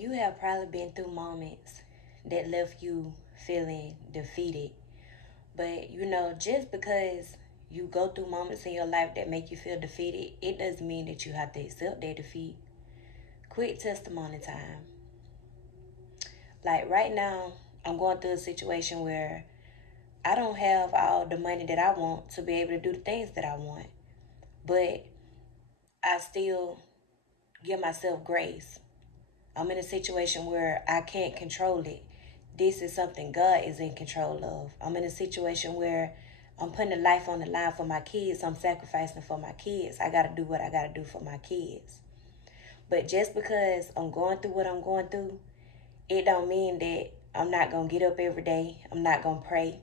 You have probably been through moments that left you feeling defeated. But just because you go through moments in your life that make you feel defeated, it doesn't mean that you have to accept that defeat. Quick testimony time. Like right now, I'm going through a situation where I don't have all the money that I want to be able to do the things that I want. But I still give myself grace. I'm in a situation where I can't control it. This is something God is in control of. I'm in a situation where I'm putting a life on the line for my kids. I'm sacrificing for my kids. I got to do what I got to do for my kids. But just because I'm going through what I'm going through, it don't mean that I'm not going to get up every day. I'm not going to pray,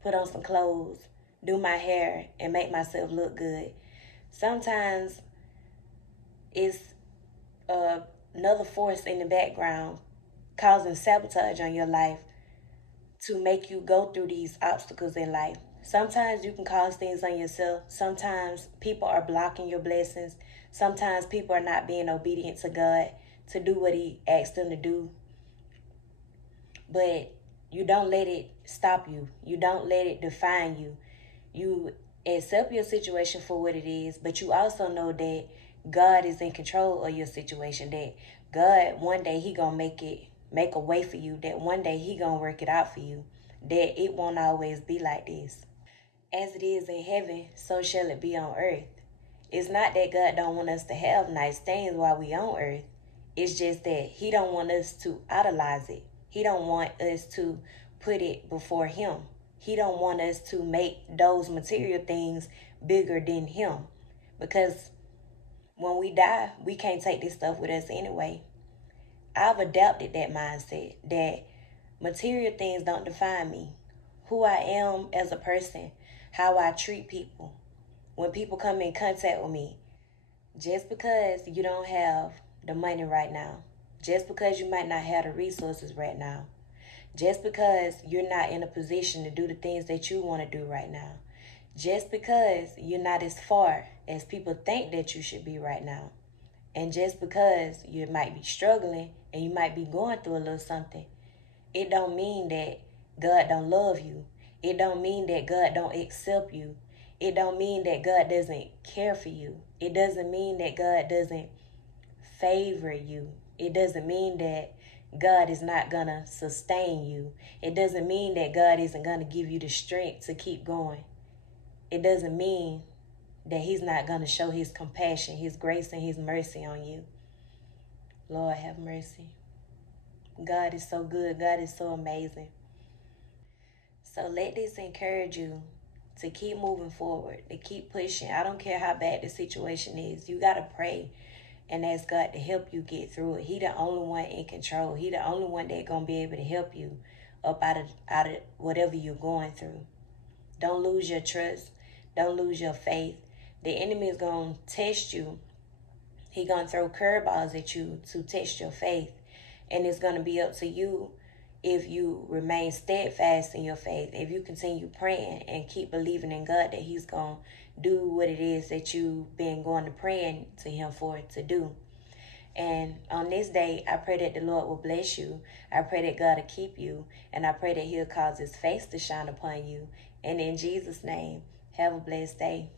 put on some clothes, do my hair, and make myself look good. Sometimes it's another force in the background causing sabotage on your life to make you go through these obstacles in life. Sometimes you can cause things on yourself. Sometimes people are blocking your blessings. Sometimes people are not being obedient to God to do what He asked them to do. But you don't let it stop you. You don't let it define you. You accept your situation for what it is, but you also know that God is in control of your situation. That God, one day He gonna make a way for you. That one day He gonna work it out for you. That it won't always be like this. As it is in heaven, so shall it be on earth. It's not that God don't want us to have nice things while we on earth. It's just that He don't want us to idolize it. He don't want us to put it before Him. He don't want us to make those material things bigger than Him. Because when we die, we can't take this stuff with us anyway. I've adapted that mindset that material things don't define me. Who I am as a person, how I treat people. When people come in contact with me, just because you don't have the money right now, just because you might not have the resources right now, just because you're not in a position to do the things that you want to do right now, just because you're not as far as people think that you should be right now, and just because you might be struggling and you might be going through a little something, it don't mean that God don't love you. It don't mean that God don't accept you. It don't mean that God doesn't care for you. It doesn't mean that God doesn't favor you. It doesn't mean that God is not gonna sustain you. It doesn't mean that God isn't gonna give you the strength to keep going. It doesn't mean that He's not gonna show His compassion, His grace, and His mercy on you. Lord have mercy. God is so good. God is so amazing. So let this encourage you to keep moving forward, to keep pushing. I don't care how bad the situation is. You got to pray and ask God to help you get through it. He the only one in control. He the only one that going to be able to help you up out of whatever you're going through. Don't lose your trust. Don't lose your faith. The enemy is going to test you. He going to throw curveballs at you to test your faith. And it's going to be up to you if you remain steadfast in your faith, if you continue praying and keep believing in God that He's going to do what it is that you've been going to praying to Him for to do. And on this day, I pray that the Lord will bless you. I pray that God will keep you. And I pray that He'll cause His face to shine upon you. And in Jesus' name, have a blessed day.